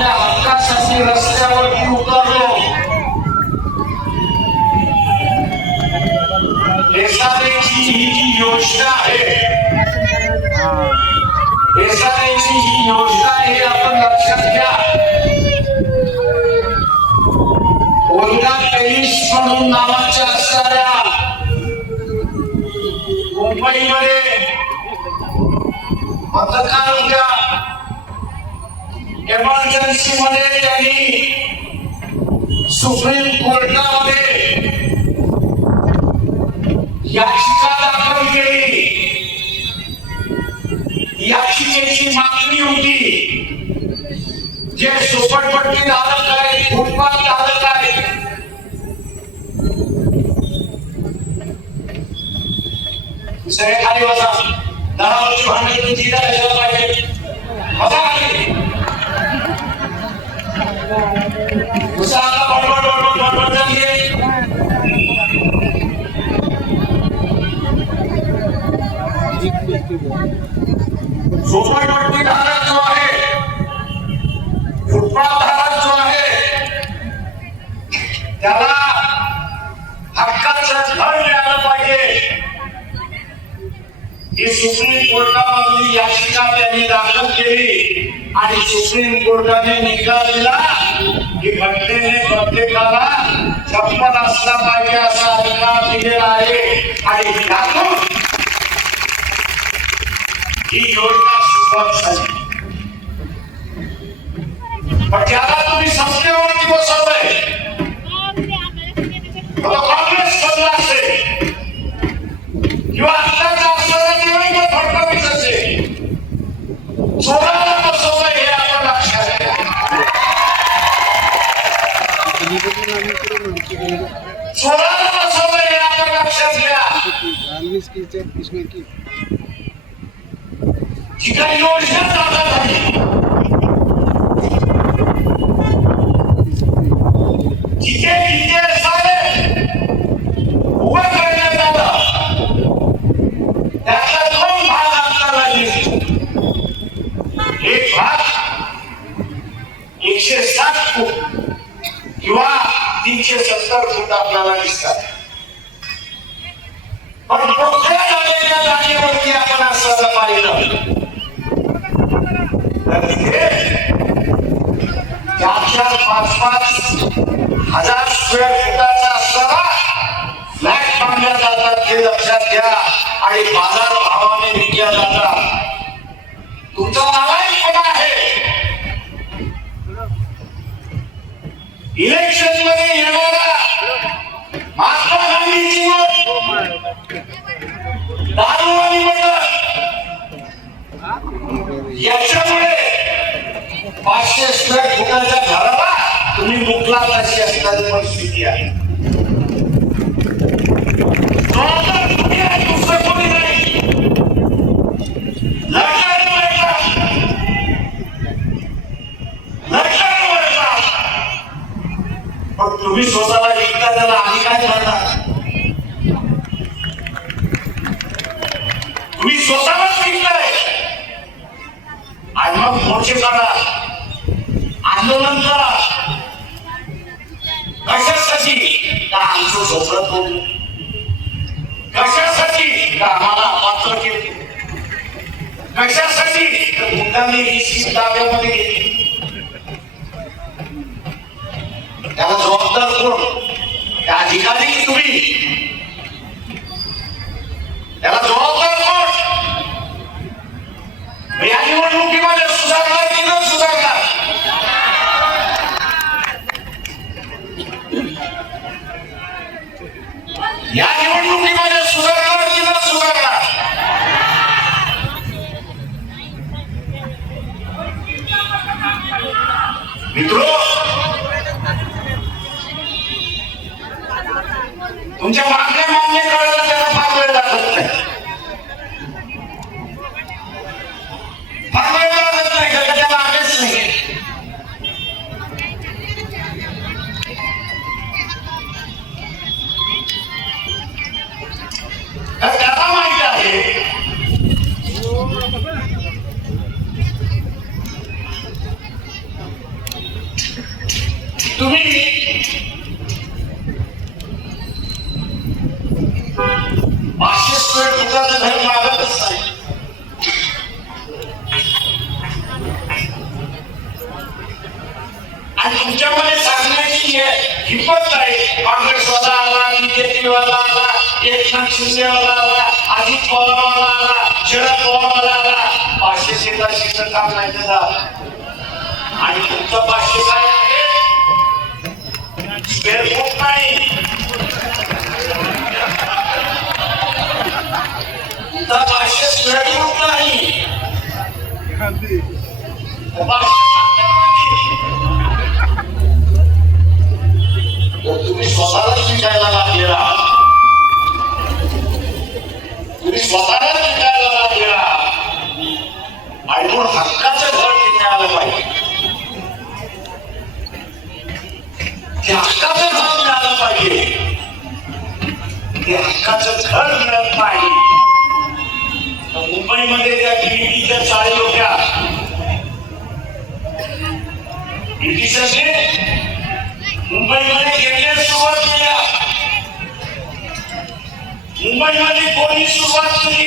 आपल्या हक्कासाठी रस्त्यावरती उतरलो. एसआरएची ही जी योजना आहे, एसआरएची ही योजना आहे, आपण लक्षात घ्या. ओल्गा टेनिस म्हणून नावाच्या असणाऱ्या मुंबईमध्ये पत्रकारांच्या एमर्जन्सी मध्ये त्यांनी सुप्रीम कोर्टामध्ये याचिका दाखल केली. याचिकेची मागणी होती, जे झोपडपट्टी धारक आहेत, फुटपाथ धारक आहेत, खाली बसा, दरावरची भांडे तुमची कशाला पाहिजे, बसा खाली. दुसरा बडबड झाली. झोपडपट्टी धारक जो आहे, फुटपाथ धारक जो आहे, त्याला हक्काचं घर मिळालं पाहिजे. ही सुप्रीम कोर्टामधली याचिका त्यांनी दाखल केली आणि सुप्रीम कोर्टाने निकाल दिला की घटनेने प्रत्येकाला छप्पन असला पाहिजे असा अधिकार दिलेला आहे. आणि त्यातून ही योजना सुरुवात झाली. पण त्याला तुम्ही संस्थेवरती बसवलंय. काँग्रेस बदला असेल किंवा आत्ताचा असणारा देवेंद्र फडणवीस असेल, चोराला बसवलंय हे आपण लक्षात घ्या. चोराला बसवलंय हे आपण लक्षात घ्या. जी काही योजना दाखल झाली, जिथे जिथे साहेब उभं करण्यात आलं, त्यातला दोन भाग आपल्याला दिसतो. एक भाग 160 फूट किंवा 370 फूट आपल्याला दिसतात. पण मोकळ्या झालेल्या जागेवरती आपण असं पाहिलं तर तिथे 4-5 हजार स्क्वेअर फुटाचा असणारा फ्लॅट बांधल्या जातात, हे लक्षात घ्या. आणि बाजार भावाने विकल्या जातात. तुमचा नालायकपणा आहे. इलेक्शन मध्ये येणारा महात्मा गांधीची दारू आणि मटण याच्यामुळे 500 स्क्वेअर फुटाच्या घराला तुम्ही मुकलात अशी असणारी परिस्थिती आहे. दुसरं कोणी नाही. पण तुम्ही स्वतःला विकता, त्याला आम्ही काय करणार? तुम्ही स्वतःलाच विकताय आणि मग मोर्चे काढा, आंदोलन करा. कशासाठी? का आमचं झोपडं तोडलं? कशासाठी? का आम्हाला अपात्र केले? कशासाठी? तर मुलांनी ही सीट ताब्यामध्ये घेतली. त्याला जबाबदार कोण? त्या अधिकारी की तुम्ही? त्याला जबाबदार कोण? या निवडणुकीमध्ये सुधारणार की न सुधारणार? या निवडणुकीमध्ये सुधारणार की न सुधारणार? मित्रो, तुमच्या मागण्या मान्य करायला त्याला फार वेळ लागत नाही. फार वेळ लागत नाही का? त्याला आदेश नाही. त्याला माहिती आहे तुम्ही 500 स्क्वेअर फुटाचं घर मागतच नाही. आणि तुमच्यामध्ये सांगण्याची हिंमत नाही. काँग्रेसवाला आला, बीजेपीवाला आला, एकनाथ शिंदेवाला आला, अजित पवारवाला आला, शरद पवारवाला आला. 500 शेताशीचं काम नाही झालं. आणि तुमचं 500 काय आहे? स्क्वेअर फूट नाही. तुमचा 500 स्क्वेअर फूट नाही. तुम्ही स्वतःलाच विकायला लागलेला. तुम्ही स्वतःलाच विकायला लागलेला. आणि म्हणून हक्काचं घर तिथे आलं पाहिजे. ते हक्काचं घर मिळालं पाहिजे. ते हक्काचं घर मिळत नाही. मुंबईमध्ये त्या ब्रिटिशच्या चाळी होत्या. ब्रिटिशांनी मुंबईमध्ये गेल्या सुरुवात केल्या. मुंबईमध्ये कोणी सुरुवात केली?